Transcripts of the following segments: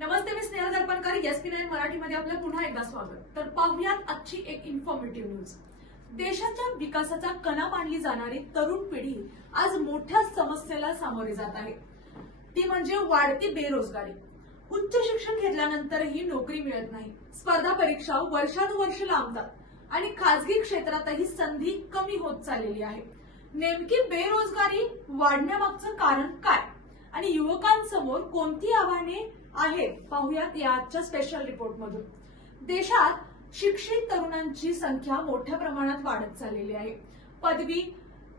नमस्ते, मी Snehal दर्पणकर. SP9 मराठीमध्ये आपलं पुन्हा एकदा स्वागत. तर पाहुयात आजची एक इन्फॉर्मेटिव्ह न्यूज. देशाच्या विकासाचा कणा मानली जाणारी तरुण पिढी आज मोठ्या समस्येला सामोरी जात आहे. ती म्हणजे वाढती बेरोजगारी. उच्च शिक्षण घेतल्यानंतरही नोकरी मिळत नाही. स्पर्धा परीक्षा वर्षानुवर्ष लांबतात आणि खासगी क्षेत्रातही संधी कमी होत चाललेली आहे. नेमकी बेरोजगारी वाढण्यामागचं कारण काय आणि युवकांसमोर कोणती आव्हाने आहेत, पाहुयात या आजच्या स्पेशल रिपोर्टमधून. देशात शिक्षित तरुणांची संख्या मोठ्या प्रमाणात वाढत चाललेली आहे. पदवी,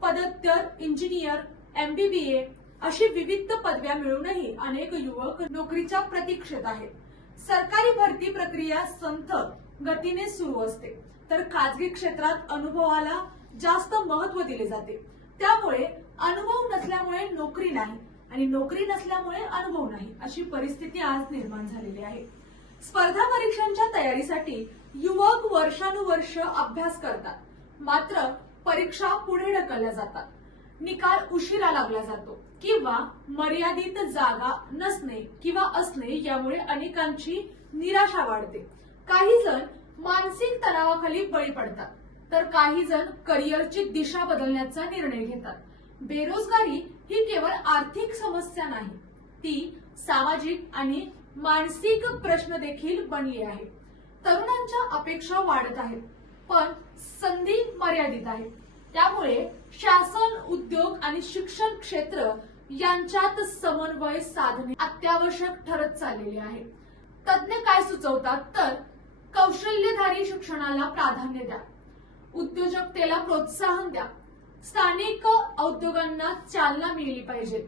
पदव्युत्तर, इंजिनियर, MBBA अशी विविध पदव्या मिळूनही अनेक युवक नोकरीच्या प्रतीक्षेत आहेत. सरकारी भरती प्रक्रिया संथ गतीने सुरू असते, तर खासगी क्षेत्रात अनुभवाला जास्त महत्व दिले जाते. त्यामुळे अनुभव नसल्यामुळे नोकरी नाही आणि नोकरी नसल्यामुळे अनुभव नाही, अशी परिस्थिती आज निर्माण झालेली आहे. स्पर्धा परीक्षांच्या तयारीसाठी युवक वर्षानुवर्ष अभ्यास करतात, मात्र परीक्षा पुढे ढकलल्या जातात. निकाल उशिरा लागला जातो किंवा मर्यादित जागा नसणे किंवा असणे यामुळे अनेकांची निराशा वाढते. काही जण मानसिक तणावाखाली बळी पडतात, तर काही जण करिअरची दिशा बदलण्याचा निर्णय घेतात. बेरोजगारी ही केवळ आर्थिक समस्या नाही, ती सामाजिक आणि मानसिक प्रश्न देखील बनली आहे. तरुणांच्या अपेक्षा वाढत आहेत, पण संधी मर्यादित आहे. त्यामुळे शासन, उद्योग आणि शिक्षण क्षेत्र यांच्यात समन्वय साधणे अत्यावश्यक ठरत चाललेले आहे. तज्ञ काय सुचवतात तर कौशल्यधारी शिक्षणाला प्राधान्य द्या, उद्योजकतेला प्रोत्साहन द्या, स्थानिक उद्योगांना चालना मिळाली पाहिजे,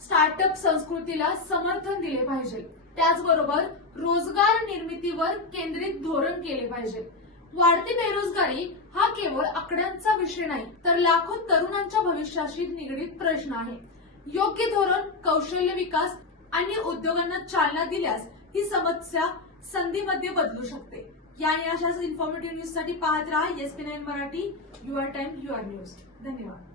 स्टार्टअप संस्कृतीला समर्थन दिले पाहिजे. त्याचबरोबर रोजगार निर्मितीवर केंद्रित धोरण केले पाहिजे. वाढती बेरोजगारी हा केवळ आकड्यांचा विषय नाही, तर लाखो तरुणांच्या भविष्याशी निगडीत प्रश्न आहे. योग्य धोरण, कौशल्य विकास आणि उद्योगांना चालना दिल्यास ही समस्या संधीमध्ये बदलू शकते. या आणि अशाच इन्फॉर्मेटिव्ह न्यूज साठी पाहत राहा SP9 Marathi. Your time, your news. धन्यवाद.